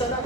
Isa lang.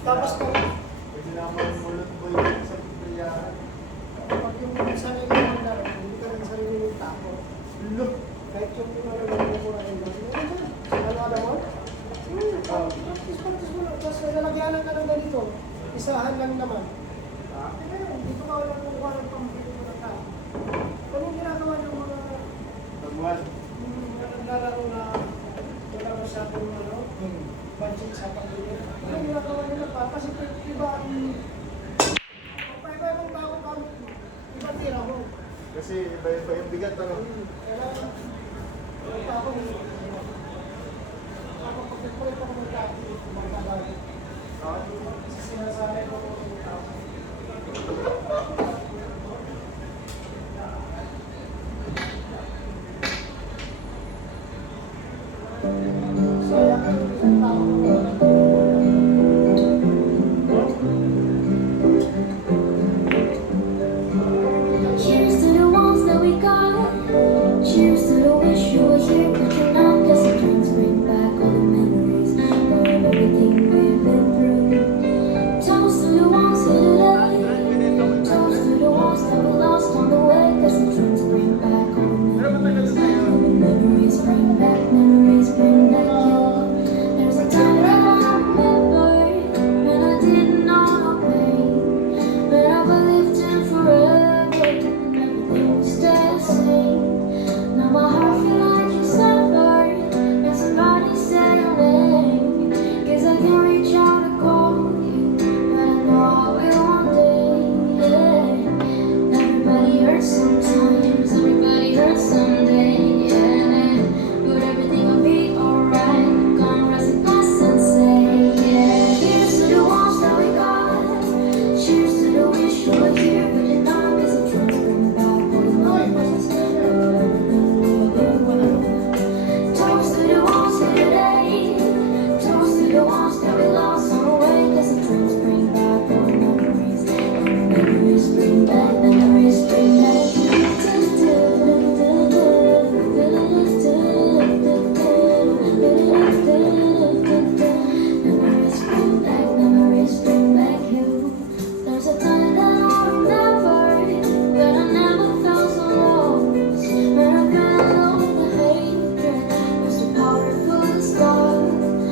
Tapos kung Pwede na mulot mo yung sa pagkayaran. pag yung sarili mo laro, hindi ka rin sarili mo tako. Look, kahit yung pinalagay mo na rin. Ano mo? Practice mo lang. Tapos may lalagyanan ka ng ganito. Isahan lang naman. Dito ka walang kung walang pambili mo ng tao. Anong ginagawa ng mga Pagwan. naglalaro na wala masyadong budget sa pambili? Anong ginagawa nila pa? Kasi iba ang paiba-ibang tao kami. Iba tira mo. Kasi iba-iba yung bigat, ano? Kailangan ako pag-deploy pa kung dati, magkagalit. Kasi sinasabi ko kung tao. So, yan ang isang tao ko. Cheers to the ones that we got. Cheers to the wish you were here, but you're not. Cause the drinks bring back all the memories of everything we've been through. Toast to the ones here today. Toast to the ones that we lost on the way. Cause the drinks bring back all the memories. All the memories bring back you. There's a time that I remember when I didn't know no pain. When I believed in forever and everything was the same. Now my heart feels like it's suffered and somebody say your name. Guess I can reach out and call you, but I know I will one day. Yeah. Everybody hurts sometimes, everybody hurts someday. Yeah. But everything will be alright. Gonna rise a glass and say, yeah. Here's to the ones that we got. Cheers to the wish you were here, but you're not. Cause the drinks bring back all the memories. Toast to the ones here today. Toast to the ones that we lost on the way. Cause the drinks bring back all the memories. And the memories bring back, memories bring back. Memories bring back you. There's a time that I remember when I never felt so lost. When I felt all the hatred was so powerful to start.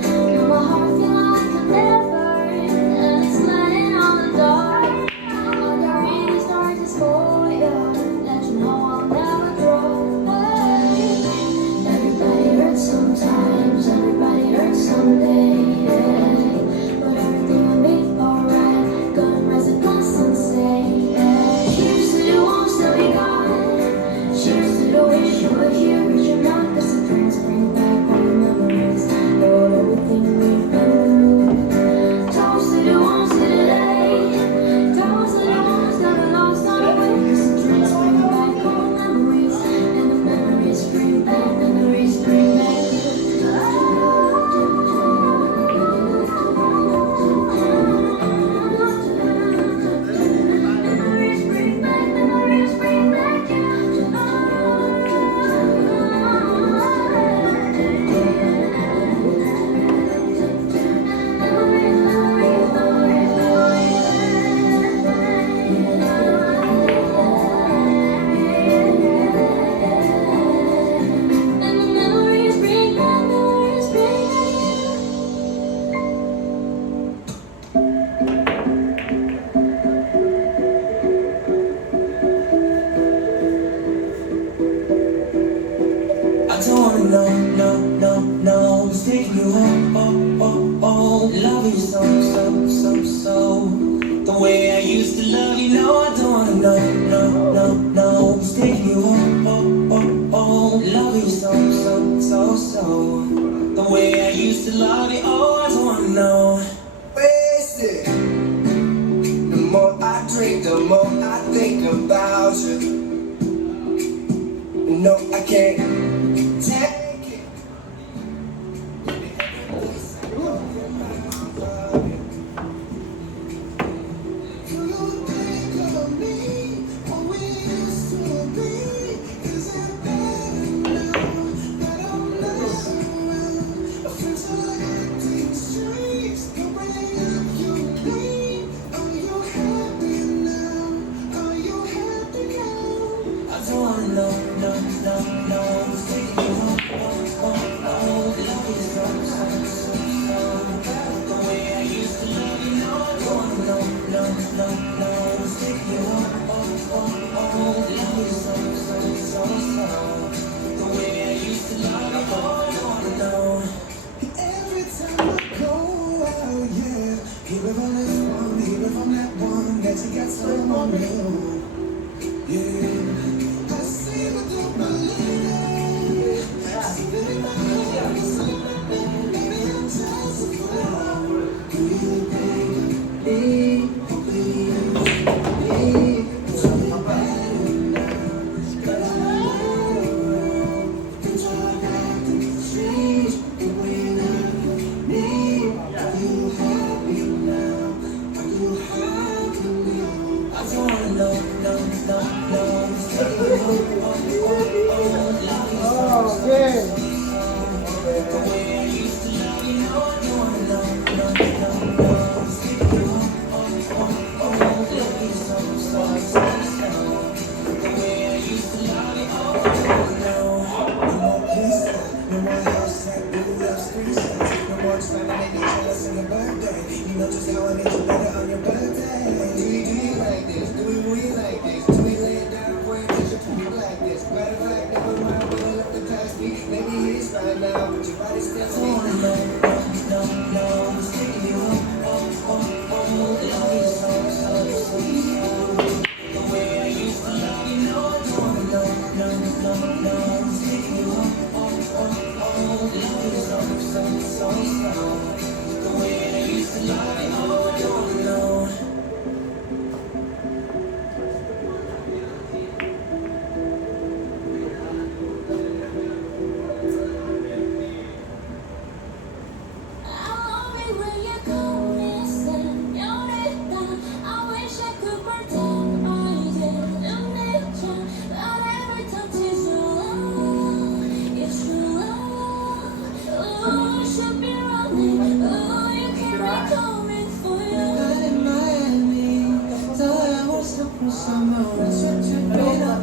Now my heart feels like a never, and it's laying on the dark. On the really start to spoil you, let you know I'll never drop. Everybody hurts sometimes, everybody hurts someday. Yeah. But everything will be alright. Gonna rise a glass and say, yeah. Cheers to the ones that we got. Cheers to the wish you were here, but you're not. Cause the drinks bring back all the memories of everything we've been through. Toast to the ones here today. Toast to the ones that we lost on the way. Cause the drinks bring back all the memories. And the memories bring back, memories bring back memories bring back, memories bring back you. And the memories bring back, memories bring back you. I don't wanna know, no, no, no. Who's taking you home, oh, oh, oh. Loving you so, so, so, so. The way I used to love you, no, I don't wanna know, no, no, no. Who's taking you home, oh, oh, oh. Loving you so, so, so, so. The way I used to love you, oh, I don't wanna know. Wasted. The more I drink, the more I think about you. No, I can't take it. Do you think of me? What we used to be? Is it better now that I'm not around? I feel so like empty streets. The way that you got someone new. Yeah, I see but don't believe it. I see it in my heart. Maybe I'm just a fool. Do you think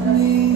me?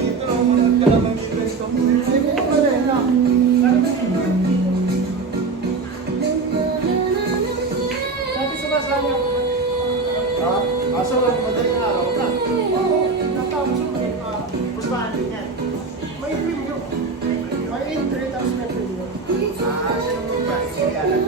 Dito, umunod ka naman dito ito. Dati sumasali ako. Kaso, madaling araw na. Oo, natapos ko eh. Pustahan din yan. May premium. May entry tapos may premium. Sino mo ba? Sige, alam.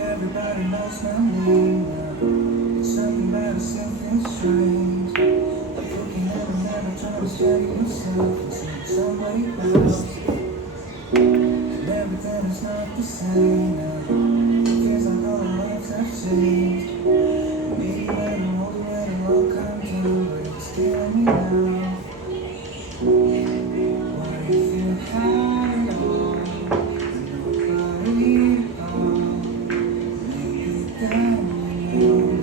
Everybody knows my name now. Something about a feels strange. Looking at me never trying to distract yourself and see somebody else. And everything is not the same now. Feels like all our lives have changed. Maybe when I'm older, when it all comes down, but it's killing me now. What if you had it all? Nobody at all. Maybe then you know.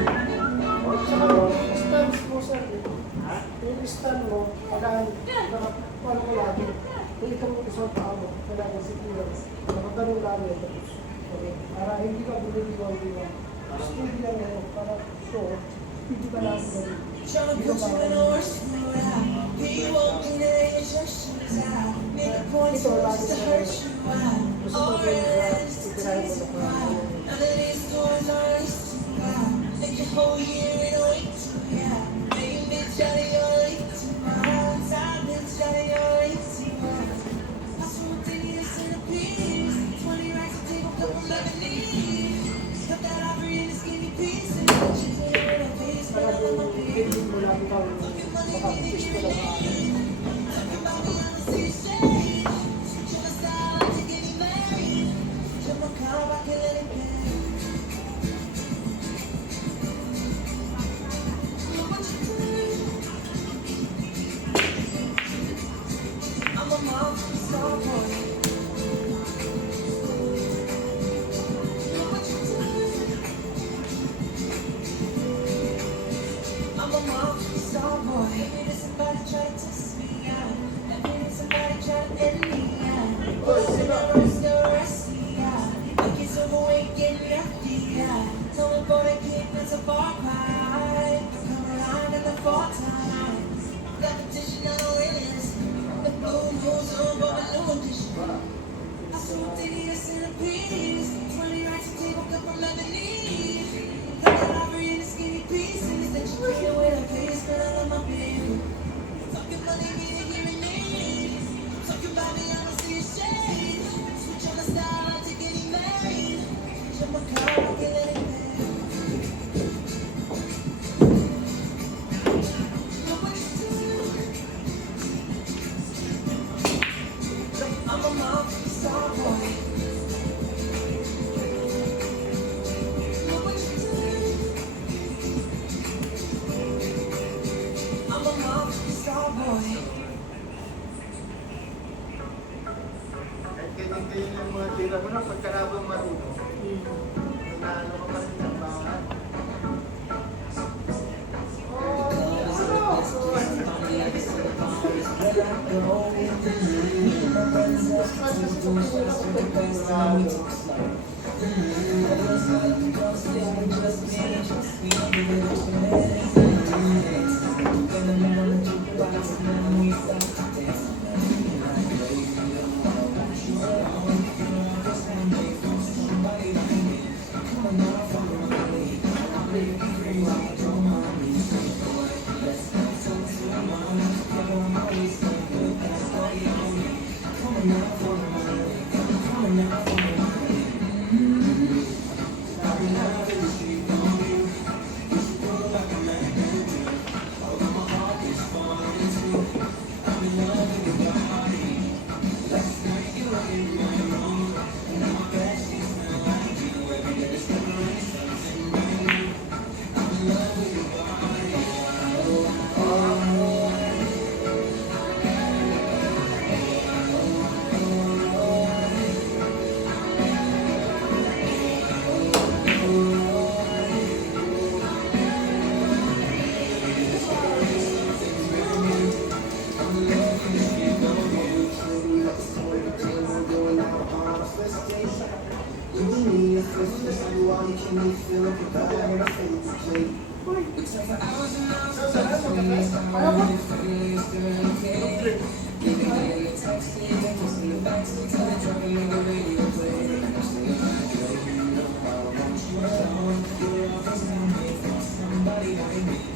Tsaka yung stance mo, sir. Yung stand mo, paano ko lagi? Yung itong isang paa mo, kailangan secure. Nakaganon lagi. Okay. Para hindi ka bumiliwan-liwan. Steady lang mo, para ito, hindi ka lang ganun. Tryna Hindi ka put you in a parang- worse mood. Here you walking in your shirt shoes out. Make a point Ito, lagi to na hurt you out. Gusto ko All rin right, itirahin mo na parang none of these doors are used to out. Make your whole year in a week to yeah. Main bitch out of your league to mine. Side bitch out of your league to mine. I swear to you, it's in a piece. 20 racks of table cut from Lebanese. Cut that ivory in a skinny piece. And put you in a piece. But I love my baby. hindi mo lagi kang makapis ko lang maaari. I'm a mom, star boy. Maybe there's somebody try to test me out. Maybe there's somebody try to end me out. Oh, so now I'm still rusty out. Like it's overweight, getting yucky out. Tell me for the kid, that's a far cry. Come around at the 4 times. Repetition, I don't witness. The blue moves on, but I know this. I saw the centerpiece. 20 racks of table cut from Lebanese. Cut that ivory in a skinny pieces. That you treat it with a face, but I love my baby. Talking money, meaning giving me. Talking about me, I don't see a shade. Switch on the style, I take any married. Jump my car, I can let it pay. Know what you do? I'm a mom, star boy. Know what you do? I'm a mom, star boy. Kahit ganyan-ganyan yung mga tira mo na, pagkarabang marunong. Naano ka pa rin ng bawat. Somebody like me.